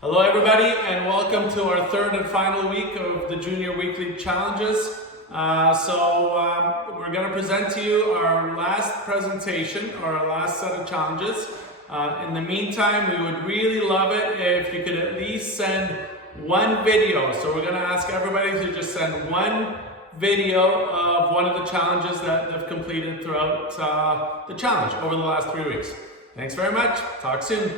Hello everybody, and welcome to our third and final week of the Junior Weekly Challenges. We're going to present to you our last presentation, or our last set of challenges. In the meantime, we would really love it if you could at least send one video. So we're going to ask everybody to just send one video of one of the challenges that they've completed throughout the challenge over the last 3 weeks. Thanks very much. Talk soon.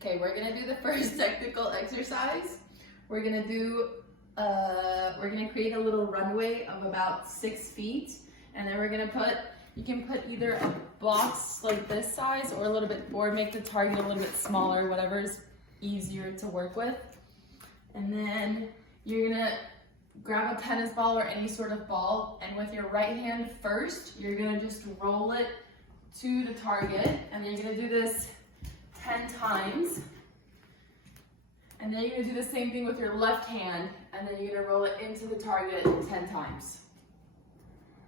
Okay, we're gonna do the first technical exercise. We're gonna create a little runway of about 6 feet, and then you can put either a box like this size or a little bit, or make the target a little bit smaller, whatever is easier to work with. And then you're gonna grab a tennis ball or any sort of ball, and with your right hand first, you're gonna just roll it to the target, and you're gonna do this 10 times. And then you're gonna do the same thing with your left hand, and then you're gonna roll it into the target 10 times.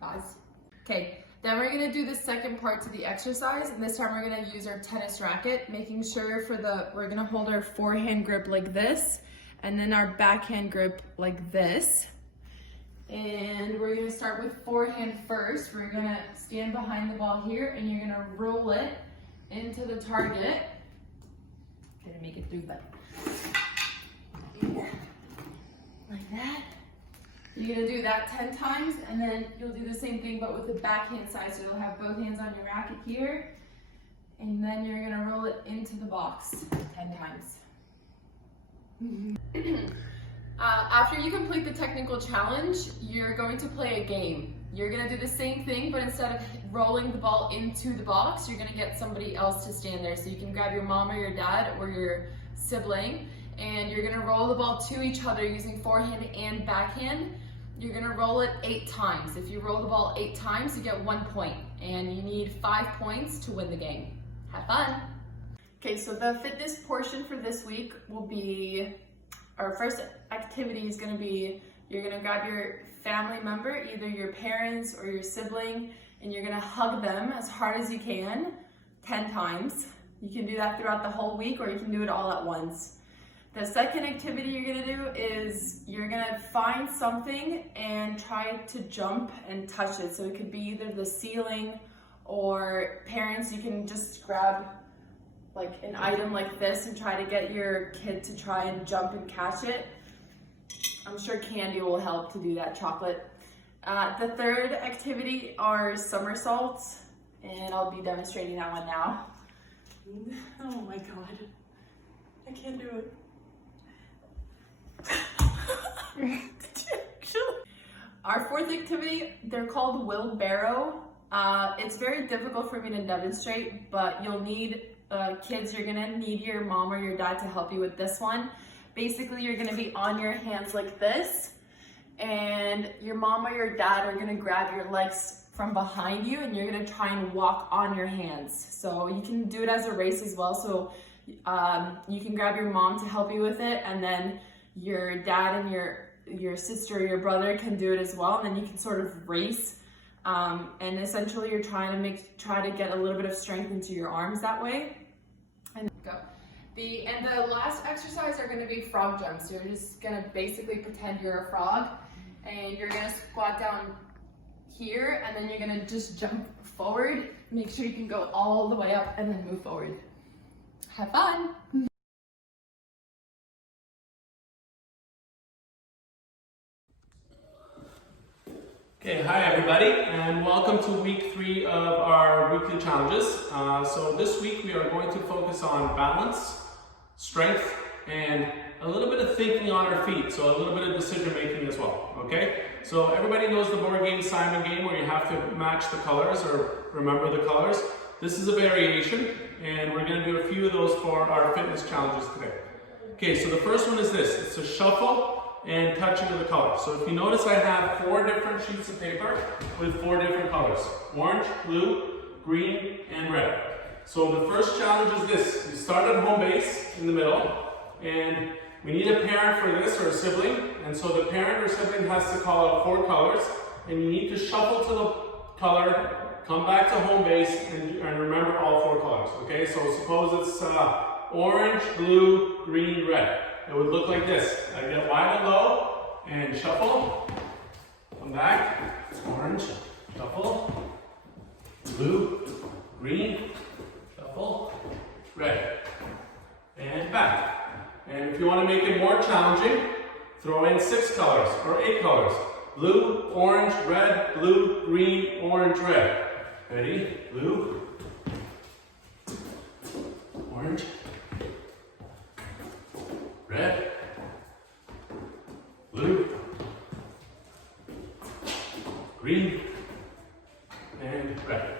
Pause. Okay, then we're gonna do the second part to the exercise, and this time we're gonna use our tennis racket, making sure we're gonna hold our forehand grip like this, and then our backhand grip like this. And we're gonna start with forehand first. We're gonna stand behind the ball here, and you're gonna roll it into the target. Gonna make it through, but like that. You're gonna do that 10 times, and then you'll do the same thing but with the backhand side. So you'll have both hands on your racket here, and then you're gonna roll it into the box 10 times. After you complete the technical challenge, you're going to play a game. You're gonna do the same thing, but instead of rolling the ball into the box, you're gonna get somebody else to stand there. So you can grab your mom or your dad or your sibling, and you're gonna roll the ball to each other using forehand and backhand. You're gonna roll it 8 times. If you roll the ball 8 times, you get 1 point, and you need 5 points to win the game. Have fun. Okay, so the fitness portion for this week will be, our first activity is gonna be, you're gonna grab your family member, either your parents or your sibling, and you're gonna hug them as hard as you can 10 times. You can do that throughout the whole week, or you can do it all at once. The second activity you're gonna do is you're gonna find something and try to jump and touch it. So it could be either the ceiling, or parents, you can just grab like an item like this and try to get your kid to try and jump and catch it. I'm sure candy will help to do that, chocolate. The third activity are somersaults, and I'll be demonstrating that one now. Oh my God, I can't do it. Our fourth activity, they're called wheelbarrow. It's very difficult for me to demonstrate, but you'll need kids, you're gonna need your mom or your dad to help you with this one. Basically, you're gonna be on your hands like this, and your mom or your dad are gonna grab your legs from behind you, and you're gonna try and walk on your hands. So you can do it as a race as well. So you can grab your mom to help you with it, and then your dad and your sister or your brother can do it as well, and then you can sort of race. And essentially, you're trying to try to get a little bit of strength into your arms that way. And go. The last exercise are going to be frog jumps. So you're just going to basically pretend you're a frog, and you're going to squat down here, and then you're going to just jump forward. Make sure you can go all the way up and then move forward. Have fun! Okay, hi everybody, and welcome to week 3 of our weekly challenges. So this week we are going to focus on balance, strength, and a little bit of thinking on our feet, so a little bit of decision making as well, okay? So everybody knows the board game Simon game, where you have to match the colors or remember the colors. This is a variation, and we're going to do a few of those for our fitness challenges today. Okay, so the first one is this. It's a shuffle and touching of the colors. So if you notice, I have 4 different sheets of paper with 4 different colors: orange, blue, green, and red. So the first challenge is this. You start at home base in the middle, and we need a parent for this, or a sibling, and so the parent or sibling has to call out 4 colors, and you need to shuffle to the color come back to home base and remember all 4 colors. Okay, so suppose it's orange, blue, green, red. It would look like this. I get wide and low and shuffle. Come back. Orange, shuffle. Blue, green, shuffle, red. And back. And if you want to make it more challenging, throw in 6 colors or 8 colors. Blue, orange, red, blue, green, orange, red. Ready? Blue, orange, red, blue, green, and red.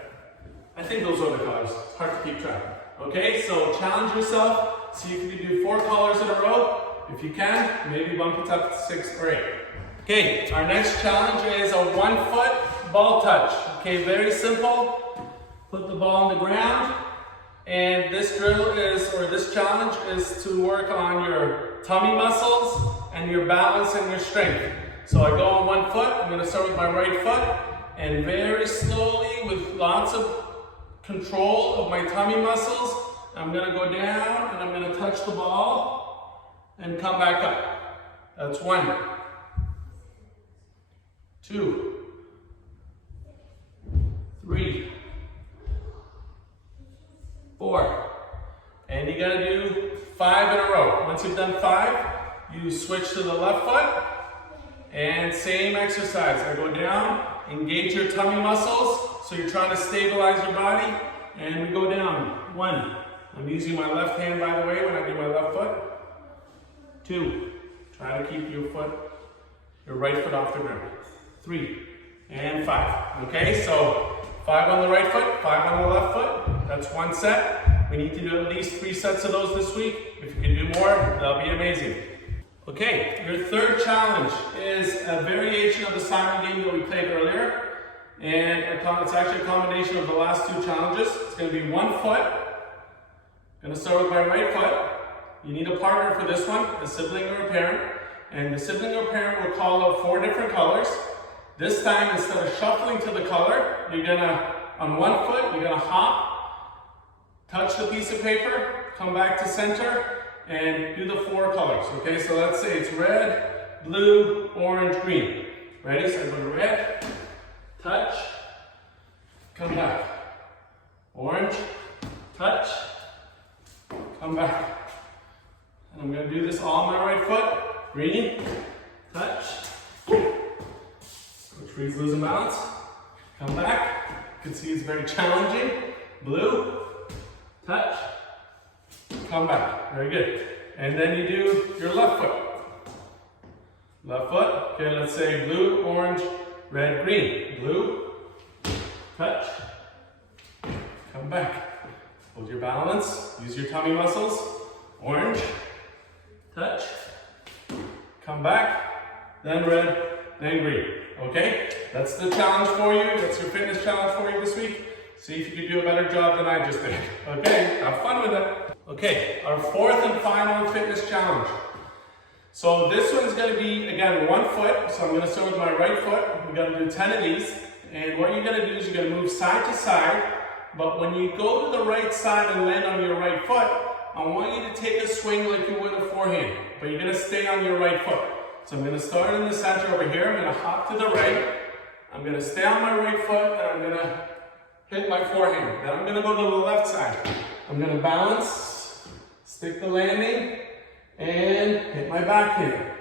I think those are the colors. It's hard to keep track. Okay, so challenge yourself. See if you can do 4 colors in a row. If you can, maybe bump it up to 6 or 8. Okay, our next challenge is a 1-foot ball touch. Okay, very simple. Put the ball on the ground. And this drill is, or this challenge is to work on your tummy muscles and your balance and your strength. So I go on 1 foot. I'm going to start with my right foot. And very slowly, with lots of control of my tummy muscles, I'm going to go down and I'm going to touch the ball and come back up. That's 1, 2, 3, 4. And you got to do 5 in a row. Once you've done 5, you switch to the left foot and same exercise. I go down, engage your tummy muscles. So you're trying to stabilize your body, and we go down. 1. I'm using my left hand, by the way, when I do my left foot. 2. Try to keep your right foot off the ground. 3 and 5. Okay, so 5 on the right foot, 5 on the left foot. That's 1 set. We need to do at least 3 sets of those this week. If you can do more, that'll be amazing. Okay, your third challenge is a variation of the Simon game that we played earlier. And it's actually a combination of the last 2 challenges. It's going to be 1 foot. I'm going to start with my right foot. You need a partner for this one, a sibling or a parent. And the sibling or parent will call out 4 different colors. This time, instead of shuffling to the color, you're going to, on 1 foot, you're going to hop, touch the piece of paper, come back to center, and do the 4 colors. Okay, so let's say it's red, blue, orange, green. Ready? So I go to red, touch, come back. Orange, touch, come back. And I'm going to do this all on my right foot. Green, touch, which freeze, losing balance. Come back. You can see it's very challenging. Blue, touch, come back. Very good. And then you do your left foot. Left foot. Okay, let's say blue, orange, red, green. Blue, touch, come back. Hold your balance. Use your tummy muscles. Orange, touch, come back, then red, then green. Okay? That's the challenge for you. That's your fitness challenge for you this week. See if you can do a better job than I just did. Okay? Have fun with it. Okay, our 4th and final fitness challenge. So this one's going to be, again, 1 foot. So I'm going to start with my right foot. We're going to do 10 of these. And what you're going to do is you're going to move side to side. But when you go to the right side and land on your right foot, I want you to take a swing like you would a forehand. But you're going to stay on your right foot. So I'm going to start in the center over here. I'm going to hop to the right. I'm going to stay on my right foot and I'm going to hit my forehand. Then I'm going to go to the left side. I'm going to balance, stick the landing, and hit my backhand.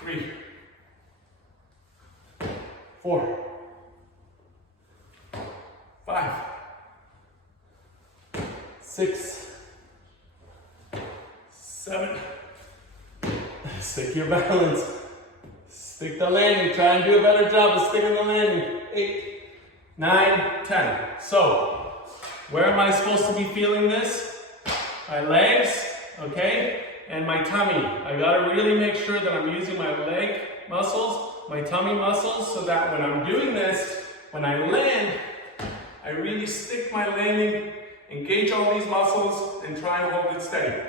3, 4, 5, 6, 7. Stick your balance. Stick the landing. Try and do a better job of sticking the landing. 8, 9, 10. So, where am I supposed to be feeling this? My legs, okay, and my tummy. I gotta really make sure that I'm using my leg muscles, my tummy muscles, so that when I'm doing this, when I land, I really stick my landing, engage all these muscles, and try and hold it steady.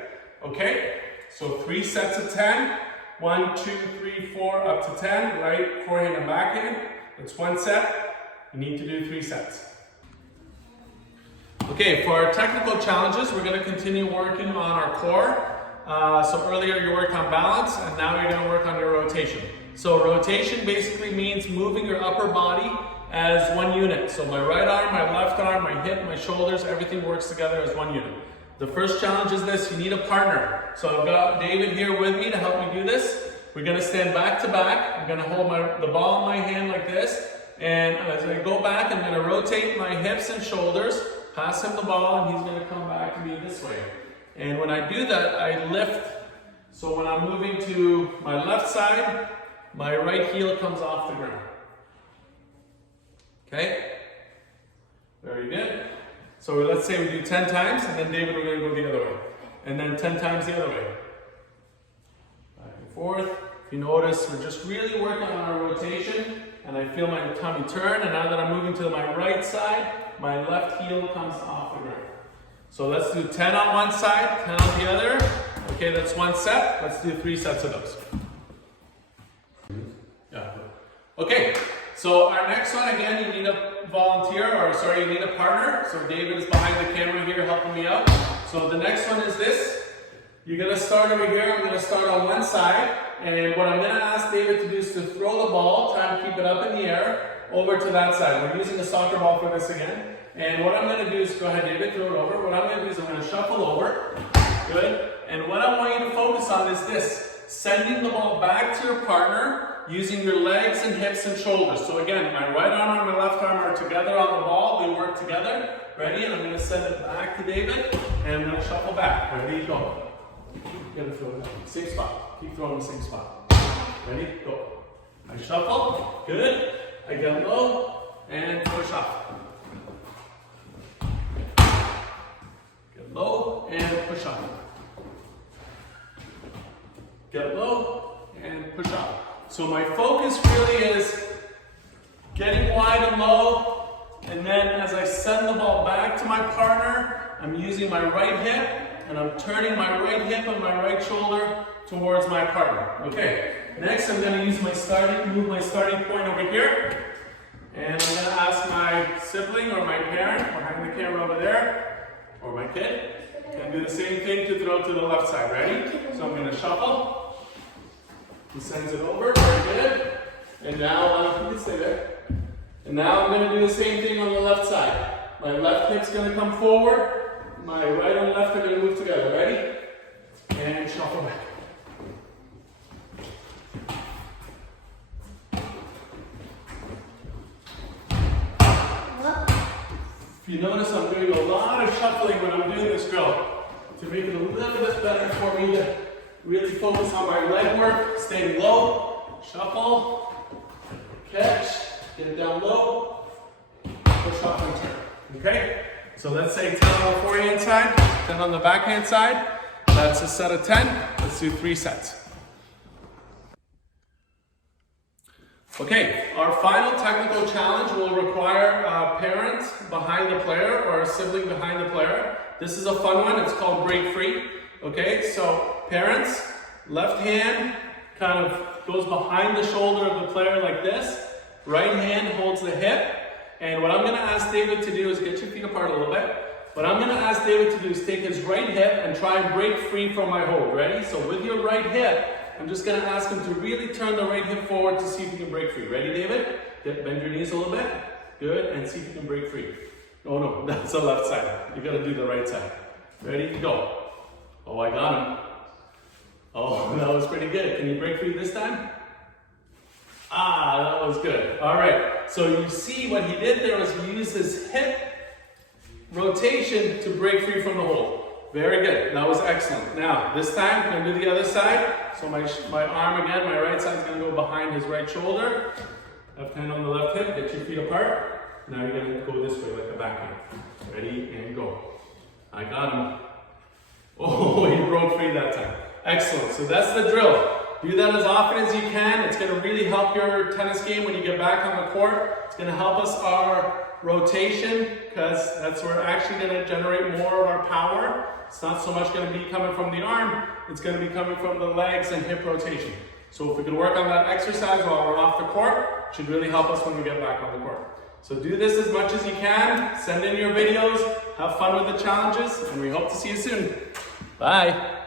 Okay? So 3 sets of 10. 1, 2, 3, 4, up to 10. Right forehand and backhand. That's 1 set. You need to do 3 sets. Okay, for our technical challenges, we're going to continue working on our core. So earlier you worked on balance, and now you're going to work on your rotation. So rotation basically means moving your upper body as one unit. So my right arm, my left arm, my hip, my shoulders, everything works together as one unit. The first challenge is this: you need a partner. So I've got David here with me to help me do this. We're going to stand back to back. I'm going to hold the ball in my hand like this. And as I go back, I'm going to rotate my hips and shoulders, pass him the ball, and he's going to come back to me this way. And when I do that, I lift. So when I'm moving to my left side, my right heel comes off the ground. Okay? Very good. So let's say we do 10 times, and then David, we're going to go the other way. And then 10 times the other way. Back and forth. If you notice, we're just really working on our rotation, and I feel my tummy turn, and now that I'm moving to my right side, my left heel comes off the ground. So let's do 10 on one side, 10 on the other. Okay, that's 1 set. Let's do 3 sets of those. Yeah. Okay, so our next one, again, you need a volunteer, you need a partner. So David is behind the camera here helping me out. So the next one is this. You're going to start over here. I'm going to start on one side. And what I'm going to ask David to do is to throw the ball, try and keep it up in the air, over to that side. We're using a soccer ball for this again. And what I'm going to do is, go ahead David, throw it over. What I'm going to do is I'm going to shuffle over. Good. And what I want you to focus on is this: sending the ball back to your partner using your legs and hips and shoulders. So again, my right arm and my left arm are together on the ball. They work together. Ready? And I'm going to send it back to David. And I'm going to shuffle back. Ready? Go. You're going to throw it in the same spot. Keep throwing the same spot. Ready? Go. I shuffle. Good. I get low and push off. Get low and push off. Get low and push off. So my focus really is getting wide and low, and then as I send the ball back to my partner, I'm using my right hip, and I'm turning my right hip and my right shoulder towards my partner. Okay, next I'm going to use move my starting point over here, and I'm going to ask my sibling or my parent behind the camera over there, or my kid, and do the same thing to throw to the left side. Ready? So I'm going to shuffle. He sends it over, very good. And now, you can stay there. And now I'm going to do the same thing on the left side. My left hip's going to come forward. My right and left are going to move together. Ready? And shuffle back. If you notice, I'm doing a lot of shuffling when I'm doing this drill to make it a little bit better for me to really focus on my leg work, staying low, shuffle, catch, get it down low, push off and turn. Okay? So let's say 10 on the forehand side, 10 on the backhand side. That's a set of 10. Let's do 3 sets. Okay, our final technical challenge will require a parent behind the player or a sibling behind the player. This is a fun one. It's called break free. Okay, so parents, left hand kind of goes behind the shoulder of the player like this. Right hand holds the hip. And what I'm going to ask David to do is get your feet apart a little bit. What I'm going to ask David to do is take his right hip and try and break free from my hold. Ready? So with your right hip, I'm just going to ask him to really turn the right hip forward to see if he can break free. Ready, David? Bend your knees a little bit. Good. And see if you can break free. Oh no, that's the left side. You got to do the right side. Ready? Go. Oh, I got him. Oh, that was pretty good. Can you break free this time? Ah, that was good. All right. So you see what he did there was he used his hip rotation to break free from the hold. Very good. That was excellent. Now, this time, I'm going to do the other side. So my arm again, my right side is going to go behind his right shoulder. Left hand on the left hip. Get your feet apart. Now you're going to go this way like a backhand. Ready, and go. I got him. Oh, he broke free that time. Excellent. So that's the drill. Do that as often as you can. It's going to really help your tennis game when you get back on the court. It's going to help us our rotation because that's where we're actually going to generate more of our power. It's not so much going to be coming from the arm. It's going to be coming from the legs and hip rotation. So if we can work on that exercise while we're off the court, it should really help us when we get back on the court. So do this as much as you can. Send in your videos. Have fun with the challenges, and we hope to see you soon. Bye.